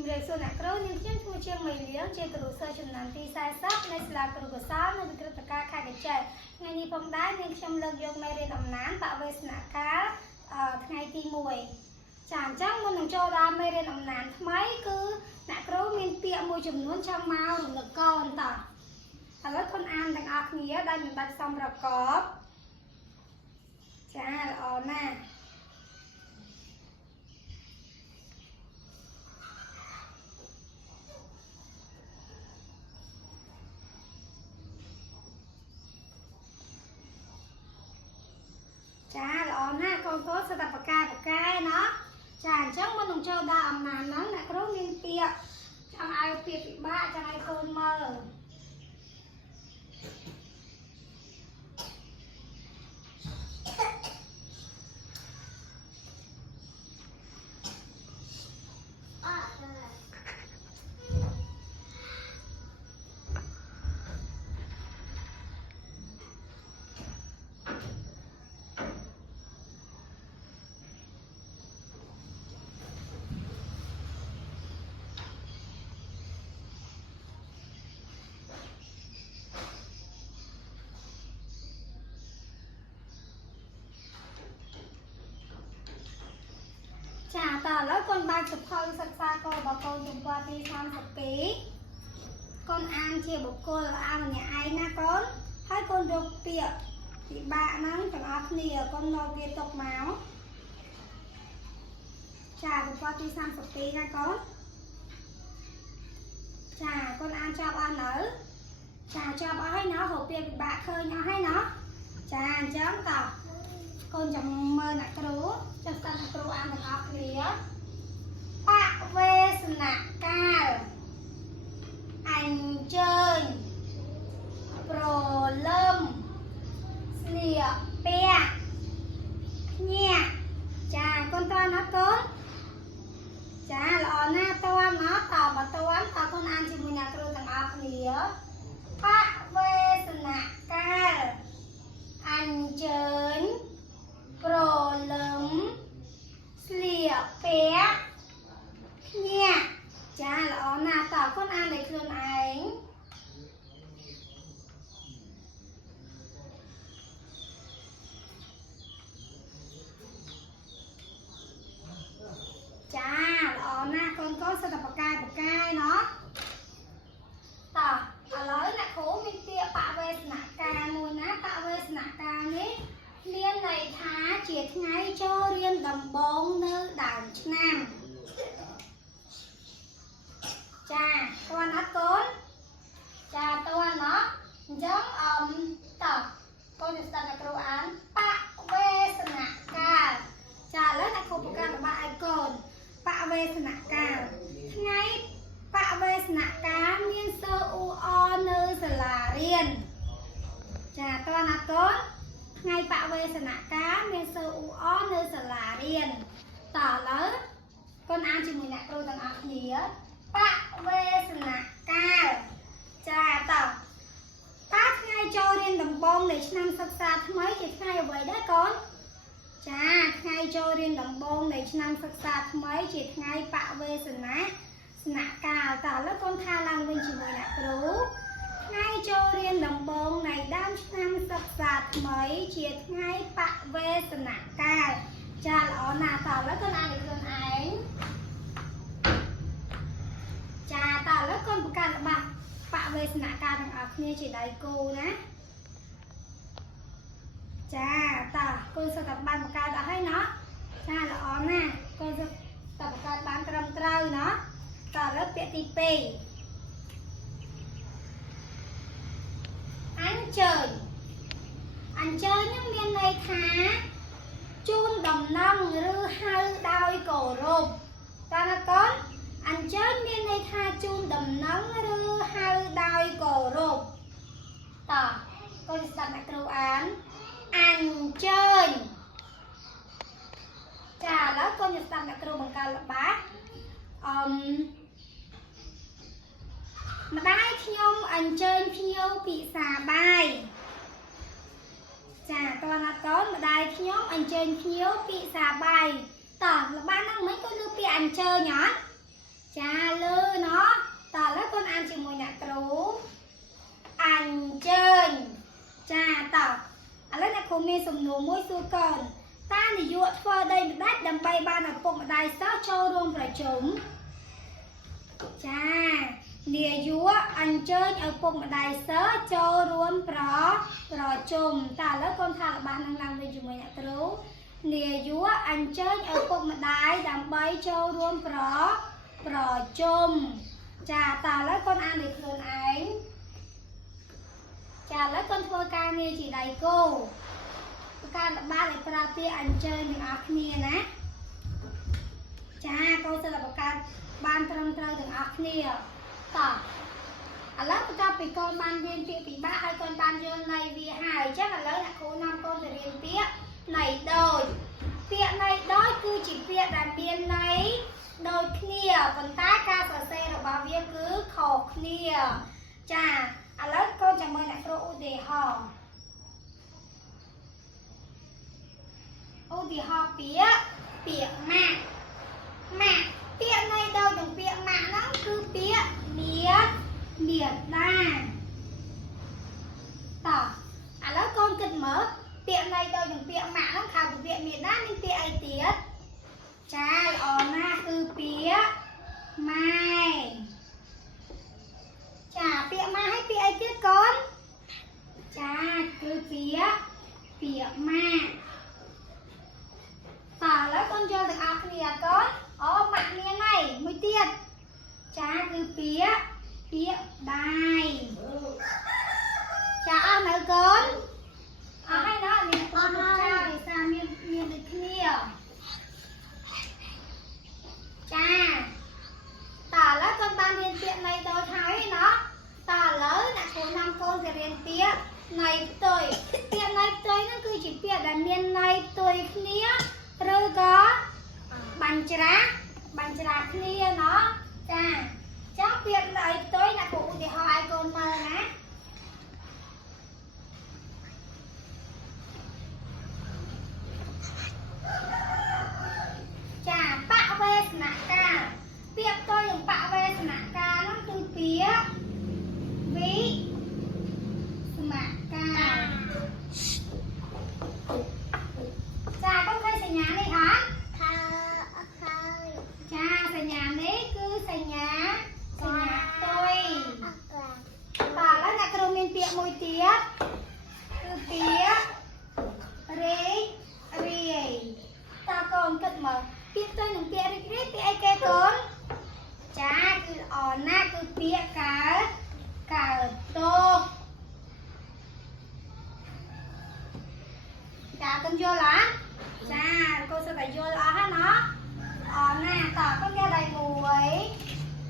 ជំរាបសួរអ្នកគ្រូនាងខ្ញុំឈ្មោះជាមីលៀងជាគ្រូសិស្សចំនួនទី40នៅសាលាគ្រូកសលនៅវិទ្យាល័យខេត្តកញ្ចេះថ្ងៃនេះផងដែរនាងខ្ញុំលើកយកមេរៀនអំណានបវេសនកាលថ្ងៃទី1ចាអញ្ចឹងមុននឹងចូលដល់មេរៀនអំណានថ្មីគឺអ្នកគ្រូមានពាក្យមួយចំនួនចង់មករំលឹកកូនតោះឥឡូវគុនអានទាំងអស់គ្នាដោយមិនបាច់សំប្រកបចាល្អណាស់ចាល្អណាស់កូនស្ដាប់បកាណោះចាអញ្ចឹងមុននឹងចូលដល់អំណានហ្នឹងអ្នកគ្រូមានពាក្យចង់ឲ្យពាក្យពិបាកចង់ឲ្យកូនមើលចាតើឥឡូវកូនបើកសៀវភៅសិក្សាកូនរបស់កូនជំពូកទី32កូនអានជាបុគ្គលអានម្នាក់ឯងណាកូនហើយកូនយកពាក្យពិបាកហ្នឹងទាំងអស់គ្នាកូនយកវាទុកមកចាបុគ្គលទី32ណាកូនចាកូនអានចប់អស់នៅចាចប់អស់ហើយណោះរកពាក្យពិបាកឃើញអស់ហើយណោះចាអញ្ចឹងតោះកូនចាំមើលអ្នកគ្រូចាំស្ដាប់អ្នកគ្រូអានទាំងអស់គ្នាបវេសនកាលអញ្ជើញប្រលឹមស្លៀកពាក់ញាក់ចាកូនតើណាកូនចាល្អណាស់តើណាតើបើតើកូនអានជាមួយអ្នកគ្រូទាំងអស់គ្នាបវេសនកាលអញ្ជើញប្រលឹមស្លៀកពាក់ញាក់ចាល្អណាស់តើកូនអានដោយខ្លួនឯងចាល្អណាស់កូនសិតតែបកាយណោះតើឥឡូវអ្នកគ្រូមានពាក្យបវេសនកាលមួយណាបវេសនកាលនេះមានន័យថាជាថ្ងៃចូលរៀនដំបូងនៅដើមឆ្នាំចាតើណាកូនចាតើណាអញ្ចឹងតើកូនស្ដាប់អ្នកគ្រូអានបវេសនកាលចាឥឡូវអ្នកគ្រូបង្កើនរបស់ឲ្យកូនបវេសនកាលថ្ងៃបវេសនកាលមានសិស្សអ៊ូអនៅសាលារៀនចាតើណាកូនថ្ងៃបវេសនកាលមានសិស្សអ៊ូអនៅសាលារៀនតើឥឡូវកូនអានជាមួយអ្នកគ្រូទាំងអស់គ្នាបវេសនកាលចាតើថ្ងៃចូលរៀនដំបូងនៃឆ្នាំសិក្សាថ្មីជាថ្ងៃអ្វីដែរកូនចាថ្ងៃចូលរៀនដំបូងនៃឆ្នាំសិក្សាថ្មីជាថ្ងៃបវេសនកាលតើឥឡូវកូនថាឡើងវិញជាមួយអ្នកគ្រូថ្ងៃចូលរៀនដំបូងនៃដើមឆ្នាំសិក្សាថ្មីជាថ្ងៃបវេសនកាលចាល្អណាស់តើឥឡូវកូនអានឲ្យខ្លួនឯងចាតើឥឡូវកូនបង្កើតរបស់បវេសនកាលទាំងអស់គ្នាជាដៃគូណាចាតើកូនសិតតែបានបង្កើតអស់ហើយណោះចាល្អណាស់កូនសិតតែបង្កើតបានត្រឹមត្រូវណោះតើឥឡូវពាក្យទី2អញ្ជើញនឹងមានន័យថាជូនដំណឹងឬហៅដោយគោរពតើណាកូនអញ្ជើញមានន័យថាជូនដំណឹងឬហៅដោយគោរពតើកូនស្ដាប់អ្នកគ្រូអានអញ្ជើញចាឥឡូវកូនស្ដាប់អ្នកគ្រូបង្កើតល្បះម្ដាយខ្ញុំអញ្ជើញភ្ញៀវពិសាបាយចាតើណាកូនម្ដាយខ្ញុំអញ្ជើញភ្ញៀវពិសាបាយតើល្បះហ្នឹងមិនក៏លើពាក្យអញ្ជើញអត់ ច cha lư nó tỏ lớp con ăn chỉ mùi nạ trú ăn chơi cha tỏ lớp nạ khổ mê sùng nụ môi xua còn ta thì dụa phơ đây một đách đầm bay ba nạ bụng đài sớ châu rôn rồi chúng cha nìa dúa ăn chơi ở bụng đài sớ châu rôn rồi chúng ta lớp con thà là ba năng năng về chúng mùi nạ trú nìa dúa ăn chơi ở bụng đài đầm bay châu rôn rồi chôm chà ta lấy con ăn được luôn ấy chà lấy con thua ca nghe chỉ đầy cô ca là ba lại pra tia ăn chơi những ác nia nè chà câu sẽ là một ca ban trăng trăng những ác nia tỏ lớp ta bị con ban viên tiệm bị ba hai con ban dương này vì hai chắc là lấy là khối 5 con để riêng tiệm này đôi tiệm này đôi cứ chỉ tiệm là biên này đôi kia phần tá ca sở xe rồi bà viết cứ khổ kia chà lớp con chẳng mời lại pro để hò thì hò pía mạ pía này đâu đừng pía mạ nó cứ pía miệt ra tỏ lớp con cần mở pía này đâu đừng pía mạ nó khảo được pía miệt ra nhưng pía ai tiết cha ở na cứ pía mai chà pía mai hay pía ai tiết con cha cứ pía mai tả lấy con chơi được ác nè con mặt nè này mới tiết cha cứ pía đài cha ăn nữa con hay nói nè con được cha thì sao miền được kia cha tả lấy con ban liên tiện này tôi thấy nó tả lấy là khối 5 con sẽ liên tiện này tôi tiện này tôi nó cứ chỉ tiện là miền này tôi kia rồi có bánh trà kia nó cha cháu tiện lại tôi là cụ thì họ ai con mơ nè chà bạ về nạ ca tiệp tôi dùng bạ về nạ ca nó từ phía ví nạ ca chà con thấy xây nhà này hả chà xây nhà đấy cứ xây nhà tôi bà đó là cái đồ miền tiệm mùi tiết từ phía rê ta còn cất mở biết tôi đừng bịa rít ai kê con cha cứ na cứ bịa cả tô cha con vô lá cha cô sẽ phải vô lá hết nó na tỏ con ra đầy mùi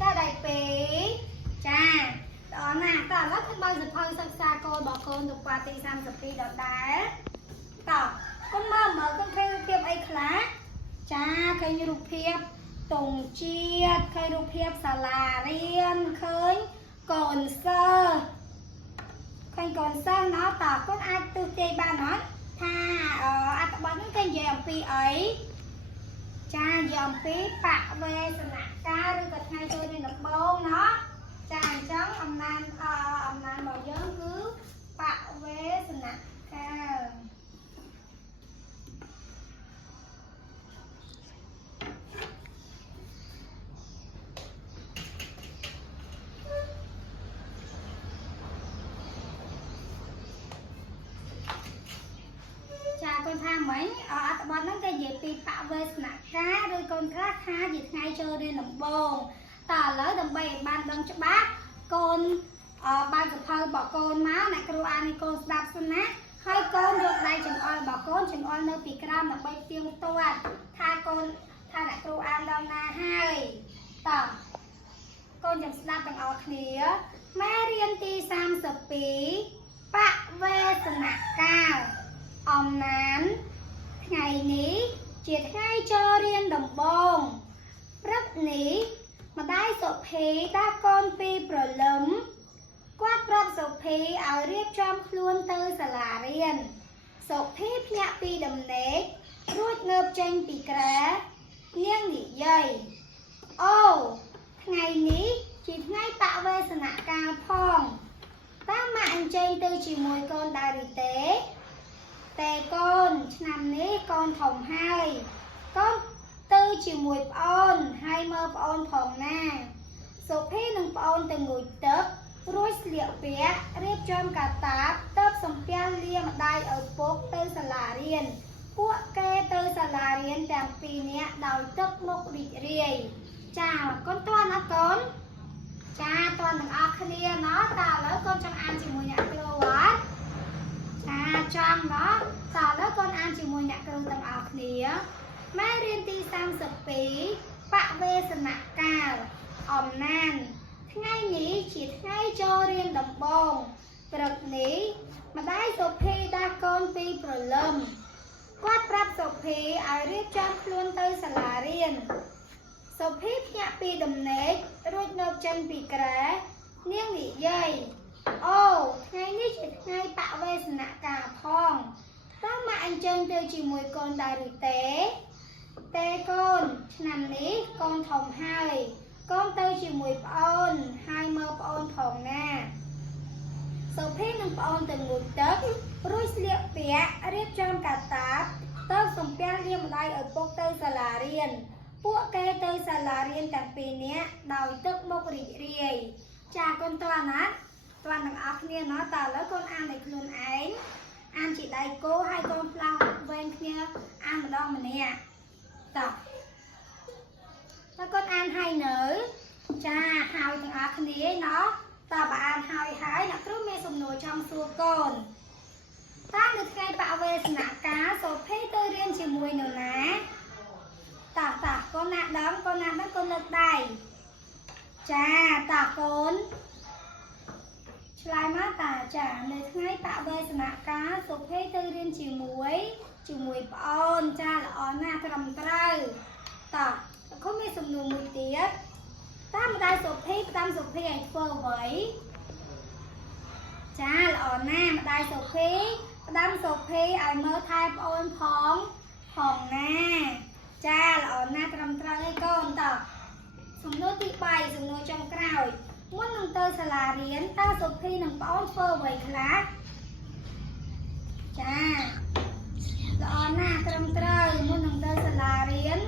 ra đầy pí cha na tỏ lắm không bao giờ thôi xa cô bỏ con được qua tì xăm sập đi đợt đá tỏ con mở con phim ấy khá cha khơi như rụp hiệp tùng chiết khơi rụp hiệp xà là riêng khơi còn sơ nó tỏ con ai tư tê ba nó tha ai tập bắn cái dèm phi ấy cha dèm phi bạ về sân nạ ca rồi gật ngay tôi đi nộp bông nó cha trắng âm nan bảo dớn cứ bạ về sân nạ ca con tham mấy tập bọn nó cái gì bị tạo về nạ cá rồi con khác ha gì ngay chơi đi nằm bồn tả lỡ đồng bè ban đông cho bác con ban tập hơi bỏ con máu này kêu ăn con đạp xin nát hai con được đây chừng oi bỏ con chừng oi nơi bị gram là bay tiêu toan tha con tha lại kêu ăn đông na hai tả con chừng đạp bằng ở khía mẹ riêng ti sam sập pí bạ về nạ caoนั้นไงนี้เจียดให้จอเรียนดำบงรับหนีมาได้ศพเพตาก้อนปีปล่อยล้มกวาดปรับศพเพเอาเรียบจอมคล้วนเตอสลาเรียนศพเพพยาปีดำเน็กรูดเงือบเจงปีแกรเลี้ยงหนีใหญ่โอ้ បវេសនកាលផងតាមមកអញ្ជើញទៅជាមួយកូនដែរឬទេតែកូនឆ្នាំនេះកូនធំហើយកូនទៅជាមួយប្អូនហើយមើលប្អូនផងណាសុភីនិងប្អូនទៅងូតទឹករួចស្លៀកពាក់រៀបចំកាតាបទៅសំពះលាម្ដាយឪពុកទៅសាលារៀនពួកគេទៅសាលារៀនទាំងពីរនាក់ដោយទឹកមុខរីករាយចាកូនតើណាកូនចាតើទាំងអស់គ្នាណោះតើឥឡូវកូនចង់អានជាមួយអ្នកគ្រូអត់ចាចង់ណោះតើឥឡូវកូនអានជាមួយអ្នកគ្រូទាំងអស់គ្នាម៉ែរៀនទី32បវេសនកាលអំណានថ្ងៃនេះជាថ្ងៃចូលរៀនដំបូងព្រឹកនេះម្ដាយសុភីដាស់កូនពីព្រលឹមគាត់ប្រាប់សុភីឲ្យរៀបចំខ្លួនទៅសាលារៀនសុភីភ្ញាក់ពីដំណេករួចងើបចេញពីគ្រែនាងនិយាយអូថ្ងៃនេះជាថ្ងៃបវេសនកាលផងតើមកអញ្ជើញទៅជាមួយកូនដែរឬទេតែកូនឆ្នាំនេះកូនធំហើយកូនទៅជាមួយប្អូនហើយមើលប្អូនផងណាសុភីនិងប្អូនទៅងូតទឹករួចស្លៀកពាក់រៀបចំកាតាបទៅសំពះលាម្ដាយឪពុកទៅសាលារៀនពួកគេទៅសាលារៀនទាំងពីរនាក់ដោយទឹកមុខរីករាយចាកូនតើណាទាំងអស់គ្នាណោះតើឥឡូវកូនអានឲ្យខ្លួនឯងអានជាដៃគោហើយកូនផ្លោះវែងគ្នាអានម្ដងម្នាក់តើកូនអានហើយនៅចាហើយទាំងអស់គ្នាណោះតើបើអានហើយអ្នកគ្រូមានសំណួរចង់សួរកូនតើនៅថ្ងៃបវេសនកាលសុភីទៅរៀនជាមួយនរណាតើកូនណាដឹងកូនលើកដៃចាតើកូនឆ្លើយមកតើចានៅថ្ងៃបវេសនកាលសុភីទៅរៀនជាមួយប្អូនចាល្អណាស់ត្រឹមត្រូវតើគ្រូមានសំណួរមួយទៀតតើម្ដាយសុភីផ្ដាំសុភីឲ្យធ្វើអ្វីចាល្អណាស់ម្ដាយសុភីផ្ដាំសុភីឲ្យមើលថែប្អូនផងណាចាល្អណាស់ត្រឹមត្រូវឯកូនតើសំណួរទី3សំណួរចុងក្រោយមុននឹងទៅសាលារៀនតើសុភីនិងប្អូនធ្វើអ្វីខ្លះចាល្អណាស់ត្រឹមត្រូវមុននឹងទៅសាលារៀន